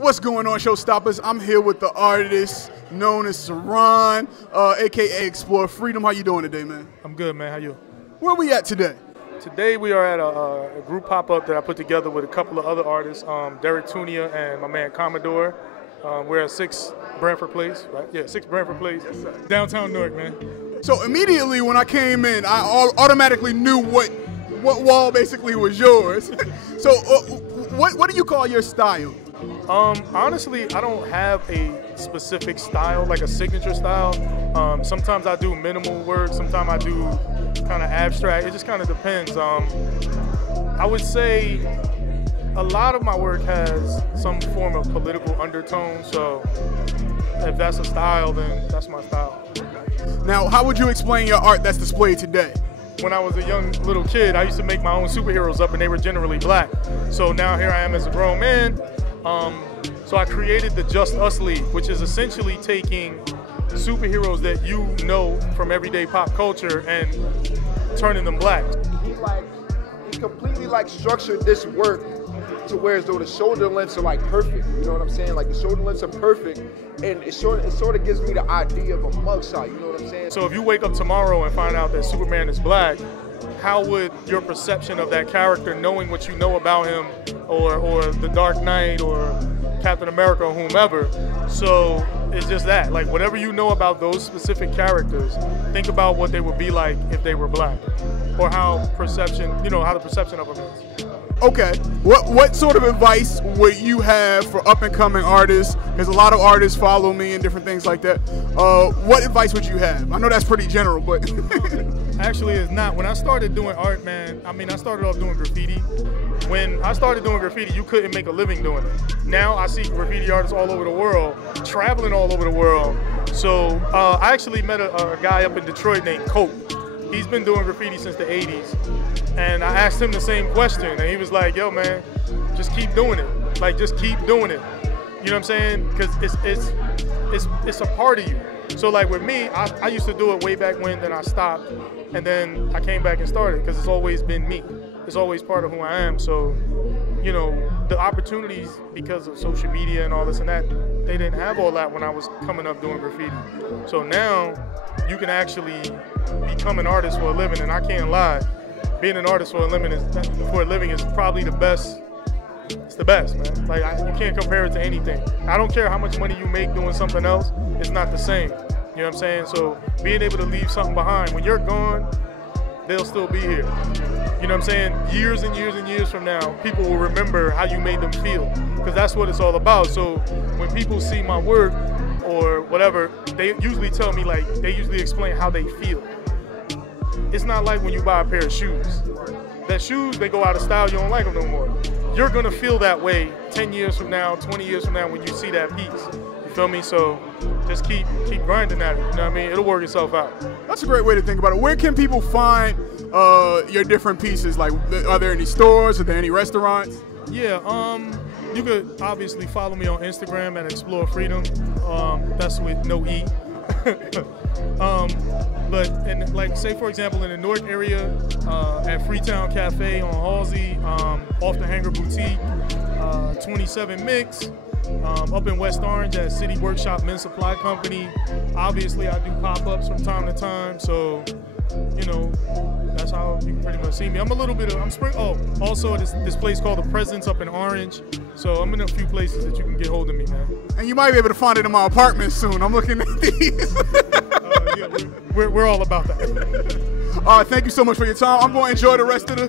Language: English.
What's going on, showstoppers? I'm here with the artist known as SERRON, aka XPLORE Freedom. How you doing today, man? I'm good, man. How you? Where we at today? Today we are at a group pop-up that I put together with a couple of other artists, Derek Tunia and my man Commodore. We're at 6 Branford Place, right? Yeah, 6 Branford Place, yes, downtown Newark, man. So immediately when I came in, I automatically knew what wall basically was yours. So what do you call your style? Honestly, I don't have a specific style, like a signature style. Sometimes I do minimal work, sometimes I do kind of abstract. It just kind of depends. I would say a lot of my work has some form of political undertone, so if that's a style, then that's my style. Now, how would you explain your art that's displayed today? When I was a young little kid, I used to make my own superheroes up, and they were generally black. So now here I am as a grown man. So I created the Just Us League, which is essentially taking superheroes that you know from everyday pop culture and turning them black. He completely structured this work to where as though the shoulder lengths are perfect. You know what I'm saying? Like the shoulder lengths are perfect, and it sort of gives me the idea of a mugshot. You know what I'm saying? So if you wake up tomorrow and find out that Superman is black, how would your perception of that character, knowing what you know about him, or the Dark Knight, or Captain America, or whomever? So it's just that, like, whatever you know about those specific characters, think about what they would be like if they were black, or how perception, how the perception of them is. Okay, what sort of advice would you have for up-and-coming artists? Because a lot of artists follow me and different things like that. What advice would you have? I know that's pretty general, but... Actually, it's not. When I started doing art, man, I started off doing graffiti. When I started doing graffiti, you couldn't make a living doing it. Now I see graffiti artists all over the world, traveling all over the world. So I actually met a guy up in Detroit named Cope. He's been doing graffiti since the 80s. And I asked him the same question, and he was like, yo, man, just keep doing it. Like, just keep doing it. You know what I'm saying? Because it's a part of you. So, like, with me, I used to do it way back when, then I stopped, and then I came back and started, because it's always been me. It's always part of who I am. So, the opportunities, because of social media and all this and that, they didn't have all that when I was coming up doing graffiti. So now, you can actually become an artist for a living, and I can't lie. Being an artist for a living is probably the best. It's the best, man. Like, you can't compare it to anything. I don't care how much money you make doing something else. It's not the same. You know what I'm saying? So being able to leave something behind, when you're gone, they'll still be here. You know what I'm saying? Years and years and years from now, people will remember how you made them feel, because that's what it's all about. So when people see my work or whatever, they usually tell me, they usually explain how they feel. It's not like when you buy a pair of shoes. That shoes, they go out of style, you don't like them no more. You're gonna feel that way 10 years from now, 20 years from now when you see that piece. You feel me? So just keep grinding at it, you know what I mean? It'll work itself out. That's a great way to think about it. Where can people find your different pieces? Like, are there any stores? Are there any restaurants? Yeah, you could obviously follow me on Instagram at XPLORE Freedom. That's with no E. But say for example in the Newark area, at Freetown Cafe on Halsey, off the Hangar Boutique, 27 Mix, up in West Orange at City Workshop Men's Supply Company. Obviously I do pop-ups from time to time, so that's how you can pretty much see me. Also this place called The Presence up in Orange. So I'm in a few places that you can get hold of me, man. And you might be able to find it in my apartment soon. I'm looking at these. Yeah, we're all about that. All right, thank you so much for your time. I'm going to enjoy the rest of the